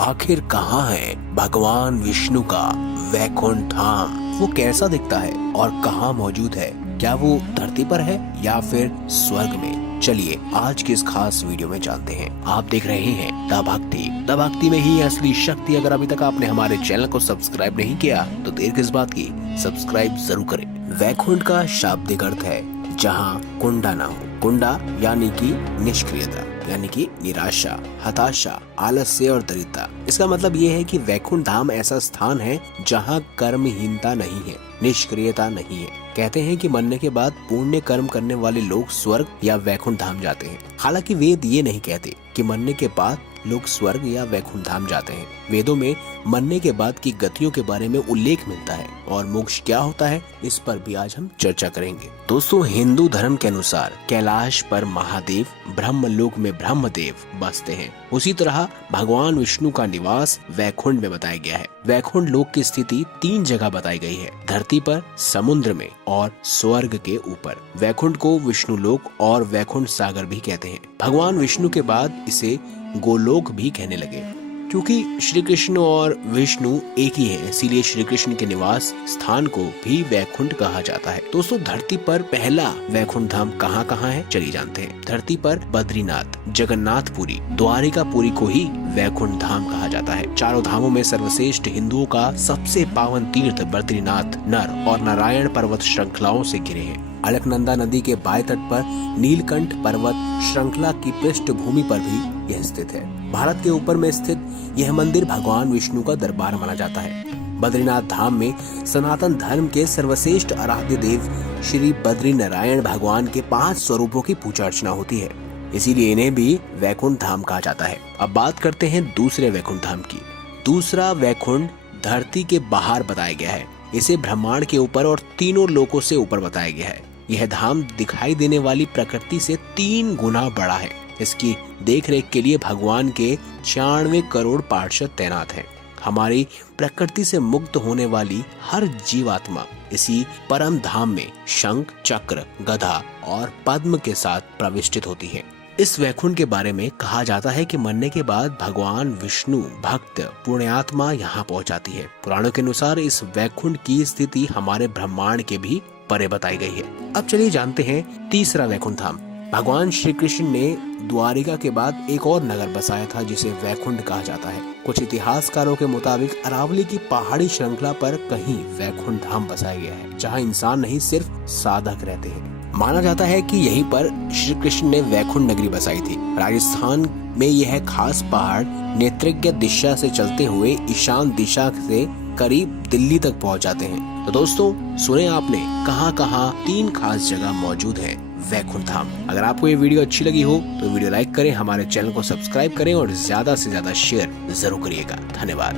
आखिर कहाँ है भगवान विष्णु का वैकुंठ धाम? वो कैसा दिखता है और कहाँ मौजूद है? क्या वो धरती पर है या फिर स्वर्ग में? चलिए आज के इस खास वीडियो में जानते हैं। आप देख रहे हैं द भक्ति। द भक्ति में ही असली शक्ति। अगर अभी तक आपने हमारे चैनल को सब्सक्राइब नहीं किया तो देर किस बात की, सब्सक्राइब जरूर करें। वैकुंठ का शाब्दिक अर्थ है जहाँ कुंडा ना हो। कुंडा यानी कि निष्क्रियता, यानी कि निराशा, हताशा, आलस्य और दरिद्रता। इसका मतलब ये है कि वैकुंठ धाम ऐसा स्थान है जहाँ कर्महीनता नहीं है, निष्क्रियता नहीं है। कहते हैं कि मरने के बाद पुण्य कर्म करने वाले लोग स्वर्ग या वैकुंठ धाम जाते हैं। हालांकि वेद ये नहीं कहते कि मरने के बाद लोग स्वर्ग या वैकुंठ धाम जाते हैं। वेदों में मरने के बाद की गतियों के बारे में उल्लेख मिलता है और मोक्ष क्या होता है इस पर भी आज हम चर्चा करेंगे। दोस्तों, हिंदू धर्म के अनुसार कैलाश पर महादेव, ब्रह्मलोक में ब्रह्मदेव बसते हैं। उसी तरह भगवान विष्णु का निवास वैकुंठ में बताया गया है। वैकुंठ लोक की स्थिति 3 जगह बताई गई है, धरती पर, समुद्र में और स्वर्ग के ऊपर। वैकुंठ को विष्णु लोक और वैकुंठ सागर भी कहते हैं। भगवान विष्णु के बाद इसे गोलोक भी कहने लगे, क्योंकि श्री कृष्ण और विष्णु एक ही हैं, इसीलिए श्री कृष्ण के निवास स्थान को भी वैकुंठ कहा जाता है। दोस्तों, धरती पर पहला वैकुंठ धाम कहाँ कहाँ है चलिए जानते हैं। धरती पर बद्रीनाथ, जगन्नाथपुरी, द्वारिकापुरी को ही वैकुंठ धाम कहा जाता है। चारों धामों में सर्वश्रेष्ठ हिंदुओं का सबसे पावन तीर्थ बद्रीनाथ नर और नारायण पर्वत श्रृंखलाओं से घिरे हैं। अलकनंदा नदी के बाएं तट पर नीलकंठ पर्वत श्रृंखला की पृष्ठभूमि पर भी यह स्थित है। भारत के ऊपर में स्थित यह मंदिर भगवान विष्णु का दरबार माना जाता है। बद्रीनाथ धाम में सनातन धर्म के सर्वश्रेष्ठ आराध्य देव श्री बद्री नारायण भगवान के 5 स्वरूपों की पूजा अर्चना होती है, इसीलिए इन्हें भी वैकुंठ धाम कहा जाता है। अब बात करते हैं दूसरे वैकुंठ धाम की। दूसरा वैकुंठ धरती के बाहर बताया गया है। इसे ब्रह्मांड के ऊपर और तीनों लोकों से ऊपर बताया गया है। यह धाम दिखाई देने वाली प्रकृति से 3 गुना बड़ा है। इसकी देखरेख के लिए भगवान के 96 करोड़ पार्षद तैनात हैं। हमारी प्रकृति से मुक्त होने वाली हर जीवात्मा इसी परम धाम में शंख, चक्र, गदा और पद्म के साथ प्रविष्टित होती है। इस वैकुंठ के बारे में कहा जाता है कि मरने के बाद भगवान विष्णु भक्त पुण्यात्मा यहाँ पहुँचाती है। पुराणों के अनुसार इस वैकुंठ की स्थिति हमारे ब्रह्मांड के भी परे बताई गई है। अब चलिए जानते हैं तीसरा वैकुंठ धाम। भगवान श्री कृष्ण ने द्वारिका के बाद एक और नगर बसाया था जिसे वैकुंठ कहा जाता है। कुछ इतिहासकारों के मुताबिक अरावली की पहाड़ी श्रृंखला पर कहीं वैकुंठ धाम बसाया गया है, जहां इंसान नहीं सिर्फ साधक रहते हैं। माना जाता है कि यहीं पर श्री कृष्ण ने वैकुंठ नगरी बसाई थी। राजस्थान में यह खास पहाड़ नेत्रज्ञ दिशा से चलते हुए ईशान दिशा से करीब दिल्ली तक पहुंच जाते हैं। तो दोस्तों, सुने आपने कहाँ कहाँ 3 खास जगह मौजूद है वैकुंठ धाम। अगर आपको ये वीडियो अच्छी लगी हो तो वीडियो लाइक करें, हमारे चैनल को सब्सक्राइब करें और ज्यादा से ज्यादा शेयर जरूर करिएगा। धन्यवाद।